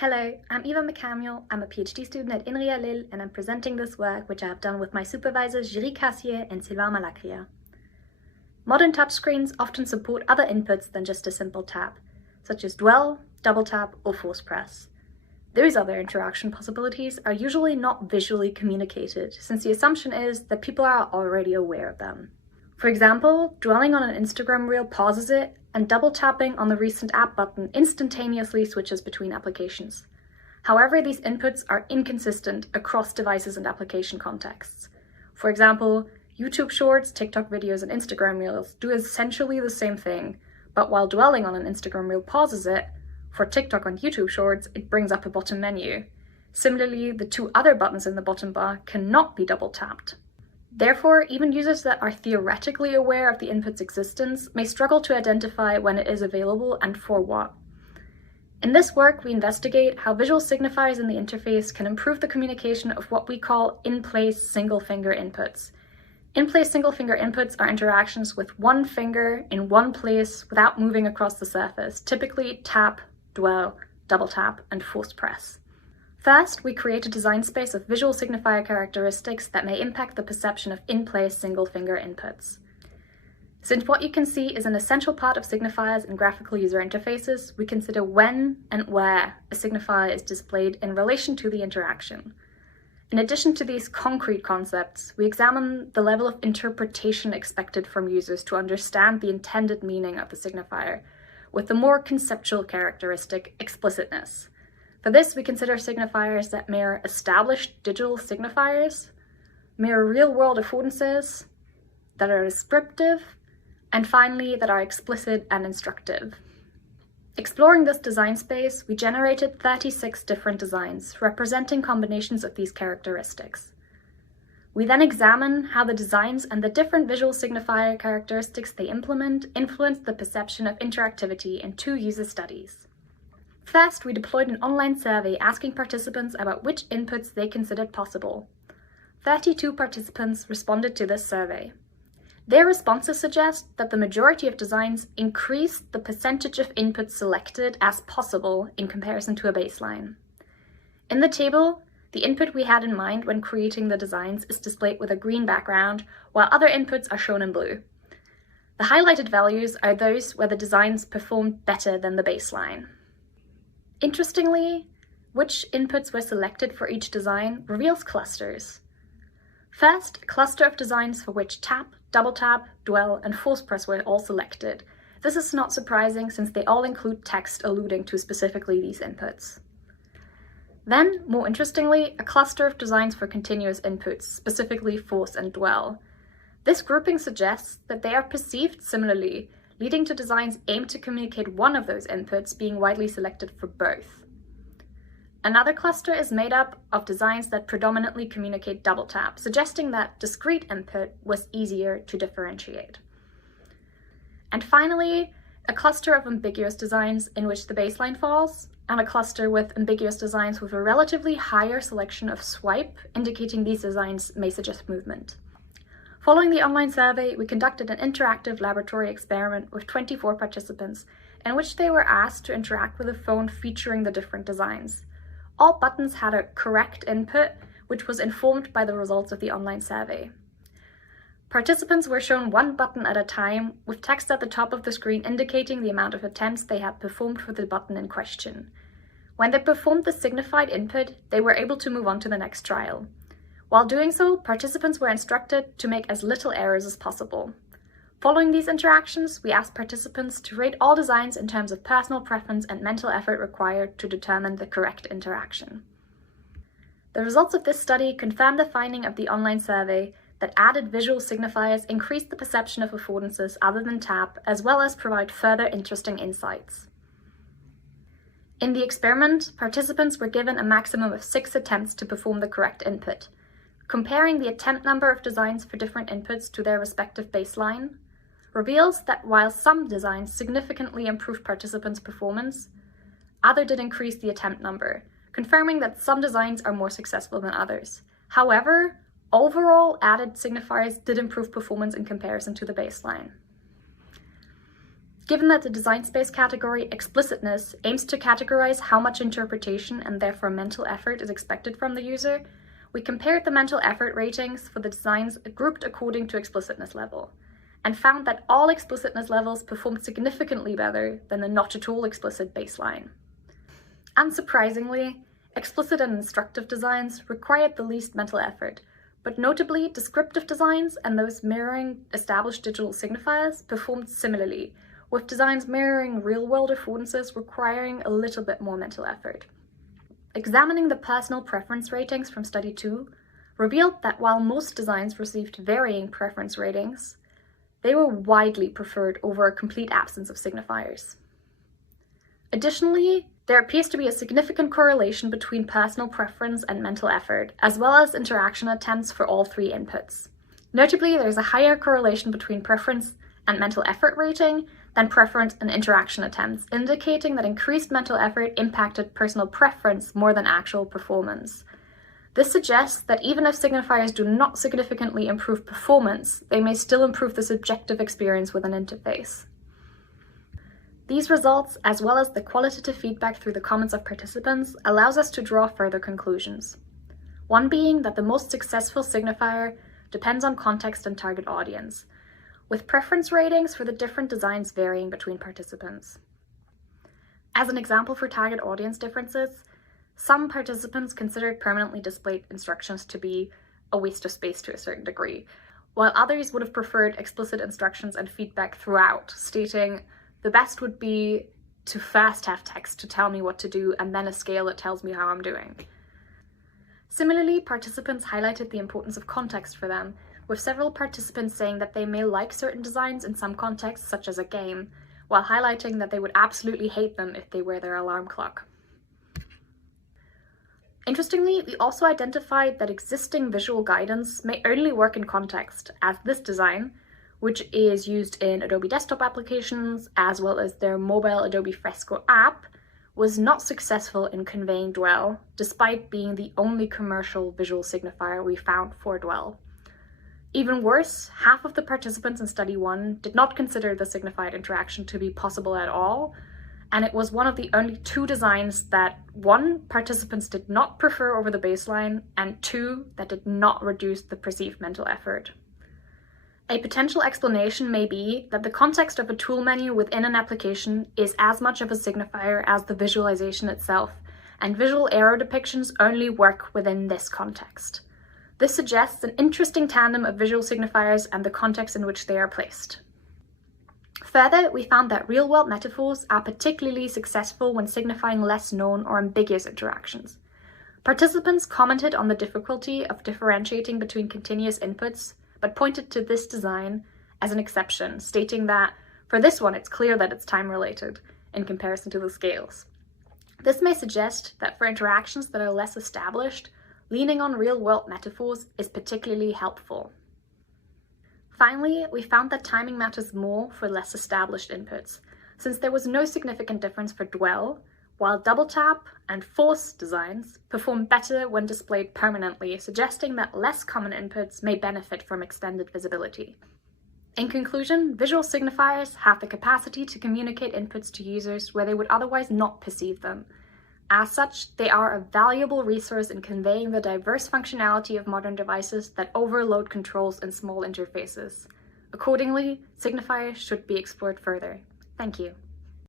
Hello, I'm Eva Mackamul. I'm a PhD student at INRIA Lille and I'm presenting this work which I have done with my supervisors Géry Casiez and Sylvain Malacria. Modern touchscreens often support other inputs than just a simple tap, such as dwell, double tap, or force press. Those other interaction possibilities are usually not visually communicated, since the assumption is that people are already aware of them. For example, dwelling on an Instagram reel pauses it, and double tapping on the recent app button instantaneously switches between applications. However, these inputs are inconsistent across devices and application contexts. For example, YouTube Shorts, TikTok videos, and Instagram Reels do essentially the same thing, but while dwelling on an Instagram Reel pauses it, for TikTok and YouTube Shorts, it brings up a bottom menu. Similarly, the two other buttons in the bottom bar cannot be double tapped. Therefore, even users that are theoretically aware of the input's existence may struggle to identify when it is available and for what. In this work, we investigate how visual signifiers in the interface can improve the communication of what we call in-place single-finger inputs. In-place single-finger inputs are interactions with one finger in one place without moving across the surface, typically tap, dwell, double tap, and force press. First, we create a design space of visual signifier characteristics that may impact the perception of in-place single-finger inputs. Since what you can see is an essential part of signifiers in graphical user interfaces, we consider when and where a signifier is displayed in relation to the interaction. In addition to these concrete concepts, we examine the level of interpretation expected from users to understand the intended meaning of the signifier, with the more conceptual characteristic explicitness. For this, we consider signifiers that mirror established digital signifiers, mirror real-world affordances, that are descriptive, and finally, that are explicit and instructive. Exploring this design space, we generated 36 different designs representing combinations of these characteristics. We then examine how the designs and the different visual signifier characteristics they implement influence the perception of interactivity in two user studies. First, we deployed an online survey asking participants about which inputs they considered possible. 32 participants responded to this survey. Their responses suggest that the majority of designs increased the percentage of inputs selected as possible in comparison to a baseline. In the table, the input we had in mind when creating the designs is displayed with a green background, while other inputs are shown in blue. The highlighted values are those where the designs performed better than the baseline. Interestingly, which inputs were selected for each design reveals clusters. First, a cluster of designs for which tap, double tap, dwell, and force press were all selected. This is not surprising since they all include text alluding to specifically these inputs. Then, more interestingly, a cluster of designs for continuous inputs, specifically force and dwell. This grouping suggests that they are perceived similarly, leading to designs aimed to communicate one of those inputs being widely selected for both. Another cluster is made up of designs that predominantly communicate double tap, suggesting that discrete input was easier to differentiate. And finally, a cluster of ambiguous designs in which the baseline falls, and a cluster with ambiguous designs with a relatively higher selection of swipe, indicating these designs may suggest movement. Following the online survey, we conducted an interactive laboratory experiment with 24 participants, in which they were asked to interact with a phone featuring the different designs. All buttons had a correct input, which was informed by the results of the online survey. Participants were shown one button at a time, with text at the top of the screen indicating the amount of attempts they had performed for the button in question. When they performed the signified input, they were able to move on to the next trial. While doing so, participants were instructed to make as little errors as possible. Following these interactions, we asked participants to rate all designs in terms of personal preference and mental effort required to determine the correct interaction. The results of this study confirmed the finding of the online survey that added visual signifiers increase the perception of affordances other than tap, as well as provide further interesting insights. In the experiment, participants were given a maximum of 6 attempts to perform the correct input. Comparing the attempt number of designs for different inputs to their respective baseline reveals that while some designs significantly improved participants' performance, others did increase the attempt number, confirming that some designs are more successful than others. However, overall added signifiers did improve performance in comparison to the baseline. Given that the design space category explicitness aims to categorize how much interpretation and therefore mental effort is expected from the user, we compared the mental effort ratings for the designs grouped according to explicitness level, and found that all explicitness levels performed significantly better than the not at all explicit baseline. Unsurprisingly, explicit and instructive designs required the least mental effort, but notably descriptive designs and those mirroring established digital signifiers performed similarly, with designs mirroring real-world affordances requiring a little bit more mental effort. Examining the personal preference ratings from Study 2 revealed that while most designs received varying preference ratings, they were widely preferred over a complete absence of signifiers. Additionally, there appears to be a significant correlation between personal preference and mental effort, as well as interaction attempts for all three inputs. Notably, there is a higher correlation between preference and mental effort rating than preference and interaction attempts, indicating that increased mental effort impacted personal preference more than actual performance. This suggests that even if signifiers do not significantly improve performance, they may still improve the subjective experience with an interface. These results, as well as the qualitative feedback through the comments of participants, allows us to draw further conclusions. One being that the most successful signifier depends on context and target audience, with preference ratings for the different designs varying between participants. As an example for target audience differences, some participants considered permanently displayed instructions to be a waste of space to a certain degree, while others would have preferred explicit instructions and feedback throughout, stating, "The best would be to first have text to tell me what to do and then a scale that tells me how I'm doing." Similarly, participants highlighted the importance of context for them, with several participants saying that they may like certain designs in some contexts, such as a game, while highlighting that they would absolutely hate them if they were their alarm clock. Interestingly, we also identified that existing visual guidance may only work in context, as this design, which is used in Adobe desktop applications as well as their mobile Adobe Fresco app, was not successful in conveying dwell, despite being the only commercial visual signifier we found for dwell. Even worse, half of the participants in Study 1 did not consider the signified interaction to be possible at all, and it was one of the only two designs that, 1, participants did not prefer over the baseline, and 2, that did not reduce the perceived mental effort. A potential explanation may be that the context of a tool menu within an application is as much of a signifier as the visualization itself, and visual arrow depictions only work within this context. This suggests an interesting tandem of visual signifiers and the context in which they are placed. Further, we found that real-world metaphors are particularly successful when signifying less known or ambiguous interactions. Participants commented on the difficulty of differentiating between continuous inputs, but pointed to this design as an exception, stating that, for this one, it's clear that it's time-related in comparison to the scales. This may suggest that for interactions that are less established, leaning on real-world metaphors is particularly helpful. Finally, we found that timing matters more for less established inputs, since there was no significant difference for dwell, while double tap and force designs perform better when displayed permanently, suggesting that less common inputs may benefit from extended visibility. In conclusion, visual signifiers have the capacity to communicate inputs to users where they would otherwise not perceive them. As such, they are a valuable resource in conveying the diverse functionality of modern devices that overload controls in small interfaces. Accordingly, signifiers should be explored further. Thank you.